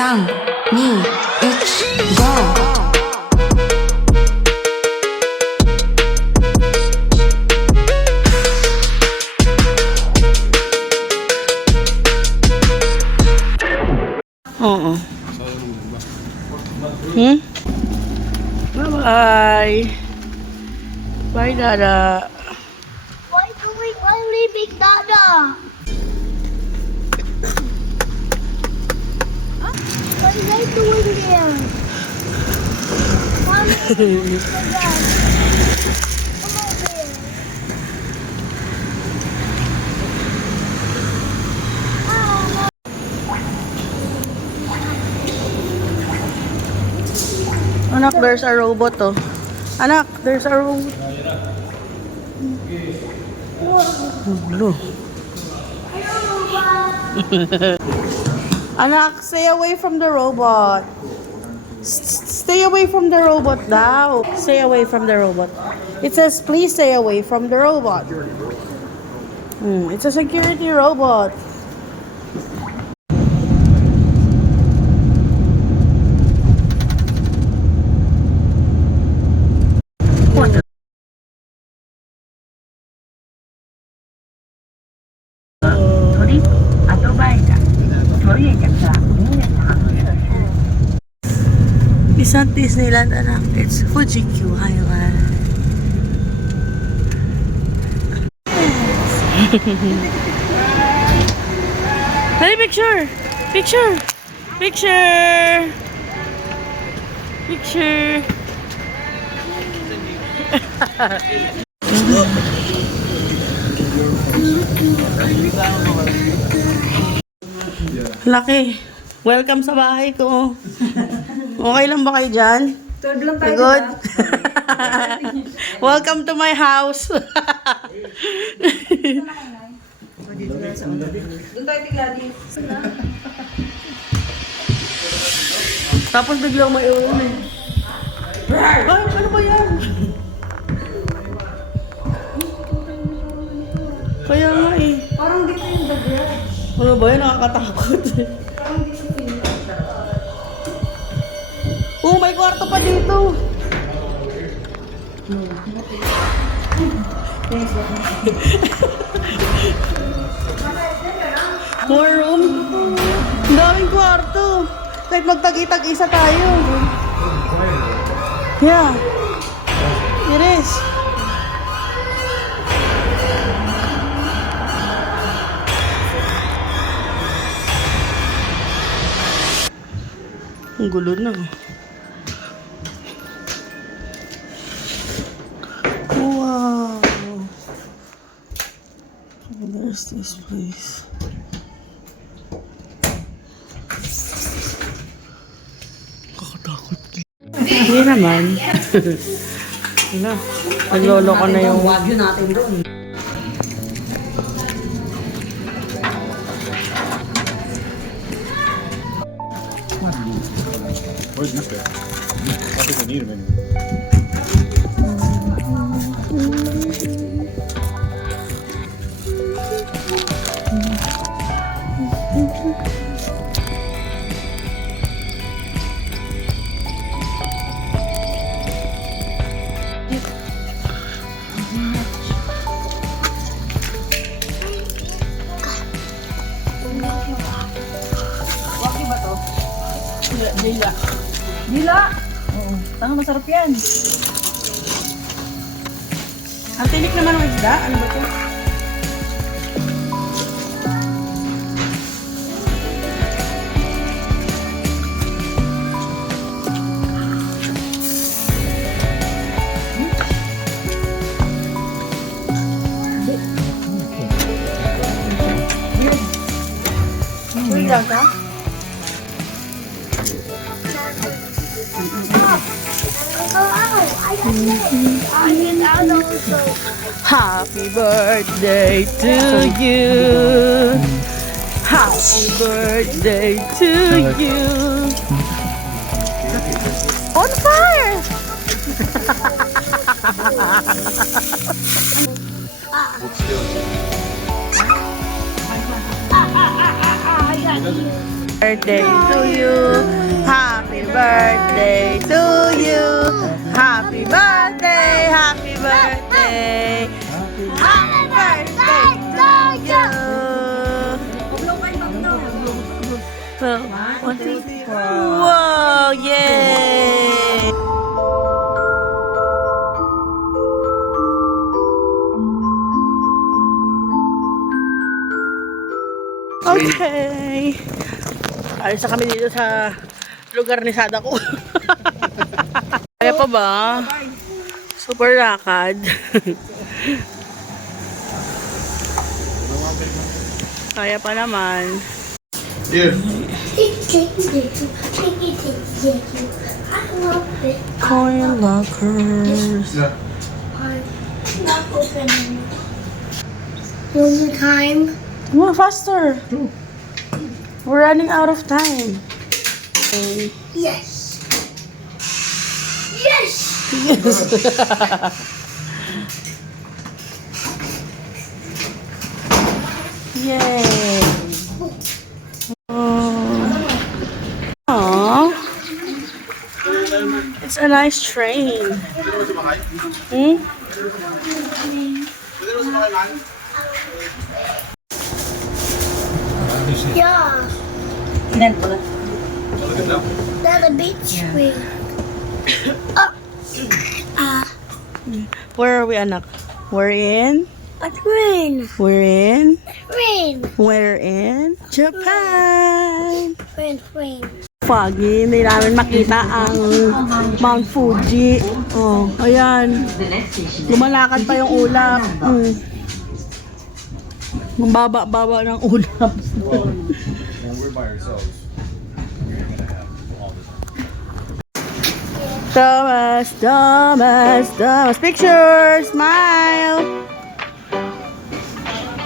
3, 2, 1, go! Oo. Bye-bye. Bye, Dada. Why leaving Dada? What are they doing there? Mommy, Dad. Come over here. Anak, there's a robot, oh. Anak, there's a robot. Hello. Anak, stay away from the robot. Stay away from the robot daw. Stay away from the robot. It says, please stay away from the robot. It's a security robot. It's not Disneyland, anak. It's Fuji-Q Highland. Hey, picture! Picture! Picture! Picture! Laki. Welcome sa bahay ko. Okay lang ba kayo dyan? Third lang tayo. Good? Welcome to my house. Doon tayo tigladis. Tapos biglang may ulan eh. Ay, ano ba yan? Kaya nga eh. Parang dito yung the garage. Ano ba yan? Nakakatakot. Parang dito yung Oh, may kwarto pa dito. More room. Ang daming kwarto. Kahit magtag-isa tayo. Yeah. It is. Ang gulo na. Wow. There's this place. Kakatakot. Hindi naman. Wala. Naglolo ko na yung wagyu natin doon. Where's this guy? I think I need him anyway. Wagyu ba to? dila. Dila! Oo. Tanga masarap yan. Ang tinik naman ng isda. Ano ba ito? Uy, ka? Happy birthday to you. Happy birthday to you. On fire! Birthday to you. Happy birthday to you. Happy birthday, happy birthday. Happy birthday to you. Well, 1, 2, 3. Whoa, yay! Okay. Alis na kami dito sa lugar ni Sada ko. Kaya pa ba? Super lakad. Kaya pa naman. Here. Coin lockers. Yeah. Not opening. One more time. Come on, faster. We're running out of time. Okay. Yes. Yes. Yay. Oh. It's a nice train. Hmm? Yeah. Ilan pala? That's a beach tree. Where are we, anak? We're in? A train. We're in? Train. We're in Japan. Train. Foggy, hindi namin makita ang Mount Fuji. Oh, ayan. Lumalakad pa yung ulap. Ang baba-baba ng ulap. Well, when we're by ourselves, we're gonna have all this. Thomas. Picture! Smile!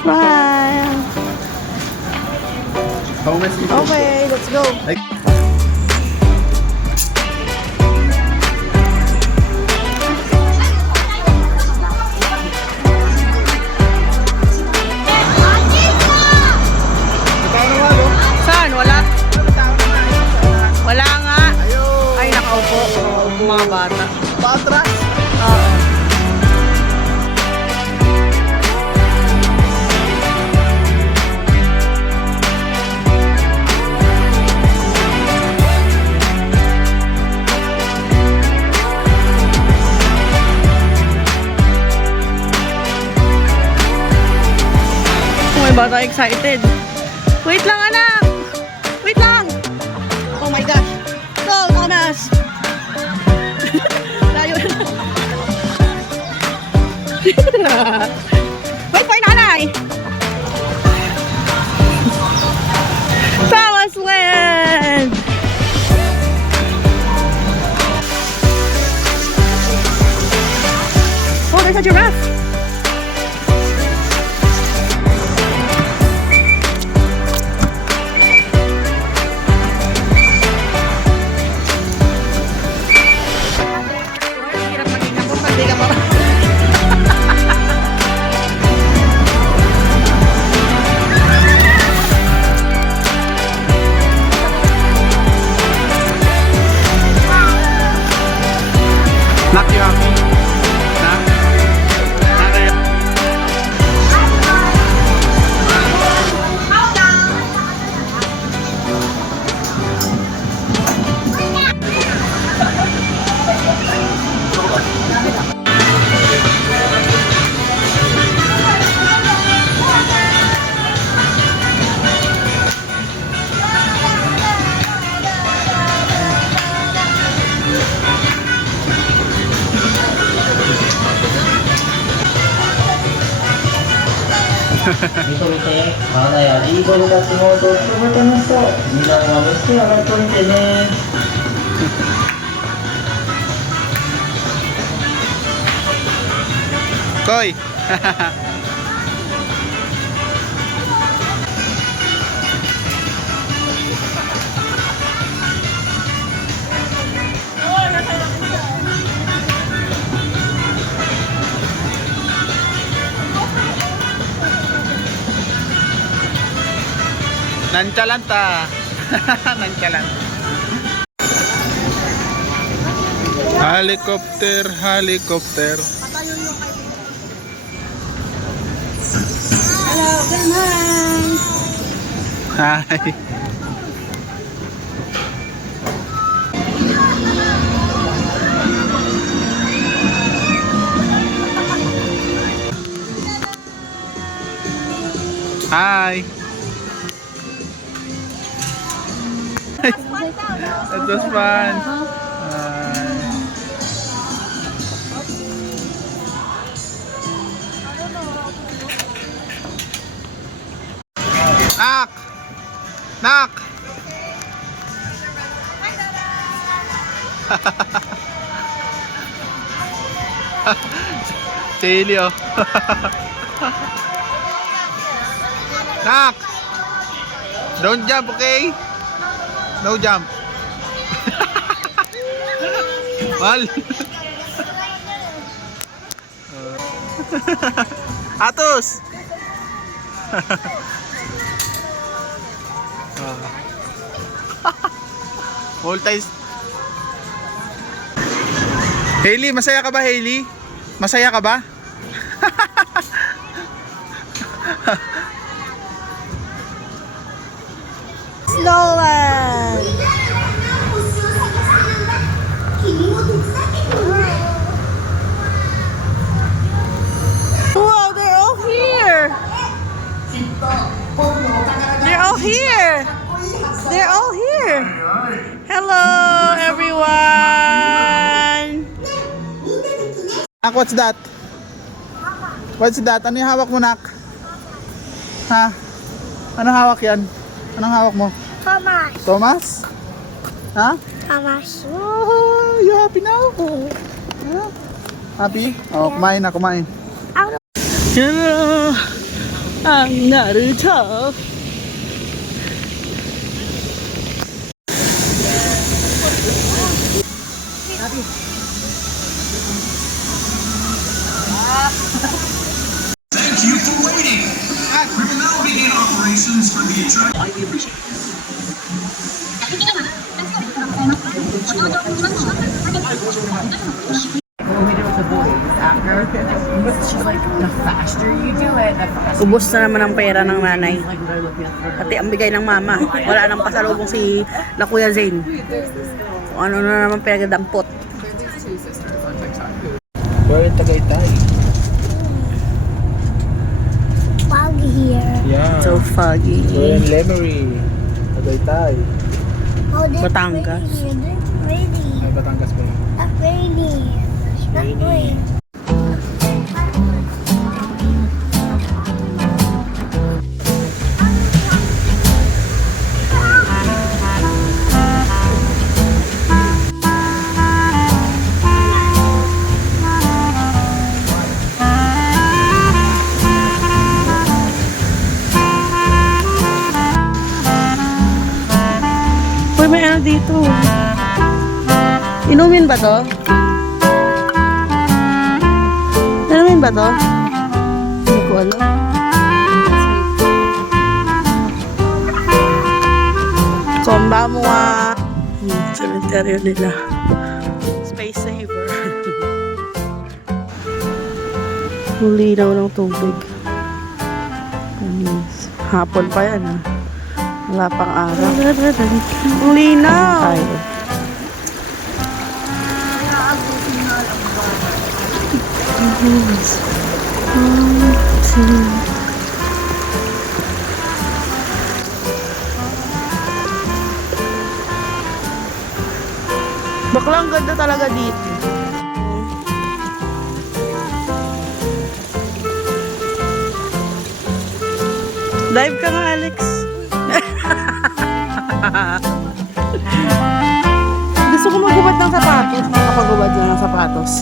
Smile! Thomas, Okay, let's go. Saan? Wala? Wala nga. Ay, nakaupo. Mga bata. Patras! Oo. May bata excited. Wait lang, anak! Wait lang! Oh my gosh! Go, Thomas! Layo na. Wait for nanay! Thomas win! Oh, there's a giraffe! Hirap maging ako, hindi ka pa. Knock you out. Knock. Koy! Nanchalanta. Nanchalanta. Helicopter, helicopter. Hello, good morning. Hi. Hi. It was fun. Knock! Knock! Celio. Knock! Don't jump, okay? No jump. Mal. Atos. Multi. Hailey, masaya ka ba, Hailey? Masaya ka ba? Snowland. Wow, they're all here. They're all here. They're all here. Hello, everyone. Nak, what's that? What's that? Ano yung hawak mo, Nak? Ha? Anong hawak yan? Anong hawak mo? Thomas. Thomas? Ha? Thomas. Oh, you happy now? Yeah. Happy? Oh, kumain na, kumain. Hello, ang Naruto. Thank you for waiting. We will now begin operations for the attraction. When we did with the boys after, she's like, the faster you do it, the faster. Ubus na naman ang pera ng nanay. Like, they're looking at her. Pati ang bigay ng mama. Wala nang pasalubong si na Kuya Zane. Kung ano na naman pinagdampot. We're in Tagaytay. Foggy here. Yeah. So foggy. We're in Lemery. Tagaytay. Oh, this Batangas. rainy. This rainy. Ay, Batangas pa yun. Not rainy. Not rain. Uy, may ano dito. Inumin ba to? Inumin ba to? Hindi ko alam. Konbanwa. Cemetery nila. Space saver. Linaw ng tubig. Hapon pa yan ah. Wala pang araw. Ang linaw. Bakla ang ganda talaga dito. Dive ka nga, Alex. Gusto ko maghubad ng sapatos. Makakapagubad lang ng sapatos.